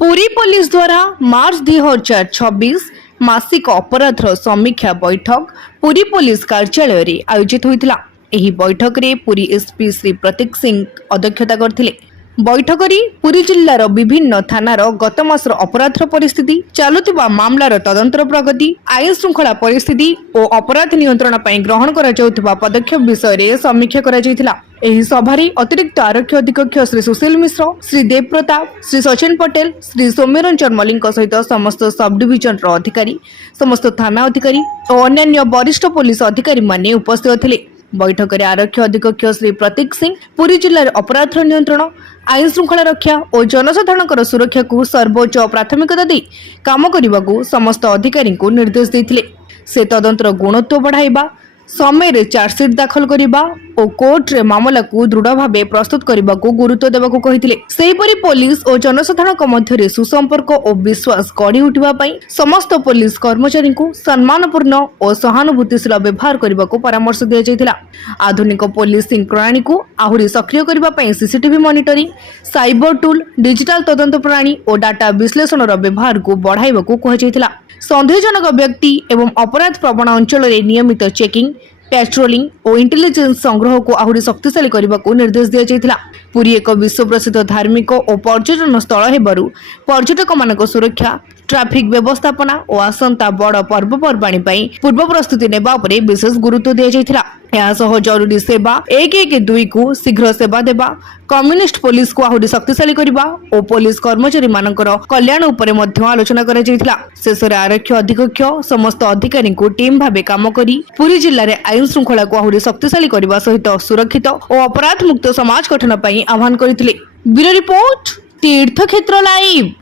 Puri police द्वारा मार्च 2026 मासिक अपराध समीक्षा बैठक पुरी पुलिस कार्यालय रे आयोजित होइतिला। एही बैठक रे पुरी एसपी श्री प्रतीक सिंह अध्यक्षता करथिले। बैठक रे पुरी जिल्लार विभिन्न थानार गत मासर अपराध परिस्थिति, चालुतिबा मामलार तदंतर प्रगति, आईन श्रृंखला परिस्थिति और अपराध नियंत्रण पई ग्रहण करा जाउतिबा पदक्षेप विषय रे समीक्षा करा जाइतिला। एही सभारे अतिरिक्त आरक्षी अधीक्षक श्री सुशील मिश्र, श्री देव प्रताप, श्री सचिन पटेल, श्री सौम्यरंजन मल्लिक सहित समस्त सब डिविजन अधिकारी, समस्त थाना अधिकारी और अन्य वरिष्ठ पुलिस अधिकारी माने उपस्थित थिले। बैठक में आरक्षी अधीक्षक श्री प्रतीक सिंह पुरी जिले अपराध नियंत्रण, आईन श्रृंखला रक्षा और जनसाधारण सुरक्षा को सर्वोच्च प्राथमिकता दे काम करने को समस्त अधिकारी को निर्देश देते। से तदंतर गुणत्व बढ़ाइबा, समय चार्जसीट दाखल करने और कोर्ट रे मामला को दृढ़ भाव प्रस्तुत करने को गुरुत्व देवाक कहिथिले। सेहीपरि पुलिस और जनसाधारण मध्य सुसंपर्क और विश्वास गढ़ी उठा समस्त पुलिस कर्मचारी को सम्मानपूर्ण और सहानुभूतिशील व्यवहार करने को परामर्श दिया जायतिला। आधुनिक पुलिसिंग प्रणाली को आहुरी सक्रिय करने CCTV monitoring, cyber tool, digital तदंत प्रणाली और डाटा विश्लेषण व्यवहार को बढ़ाइबा को कहा जायतिला। संदेहजनक व्यक्ति एवं अपराध प्रवण अंचल में नियमित चेकिंग, पेट्रोलिंग और इंटेलिजेंस संग्रह को आहुरी शक्तिशाली करने को निर्देश दिया जायतिला। पुरी एक विश्व प्रसिद्ध धार्मिक और पर्यटन स्थल हेबारु पर्यटक मानक सुरक्षा, ट्रैफिक व्यवस्थापना और आसंता बड़ पर्वपर्वाणी पूर्व प्रस्तुति नेबा उपरे विशेष गुरुत्व दिया जायतिला। यासह जरूरी सेवा 112 को शीघ्र सेवा देबा, कम्युनिस्ट पुलिस को आहुरी शक्तिशाली करबा और पुलिस कर्मचारी मानकर कल्याण उपरे मध्य आलोचना करा जायतिला। शेषरे आरक्षी अधीक्षक समस्त अधिकारी को टीम भाबे काम करी पुरी जिल्ला रे आईन श्रृंखला को आहुरी शक्तिशाली करबा सहित सुरक्षित और अपराध मुक्त समाज गठन पई आह्वान करथिले। ब्यूरो रिपोर्ट तीर्थक्षेत्र लाइव।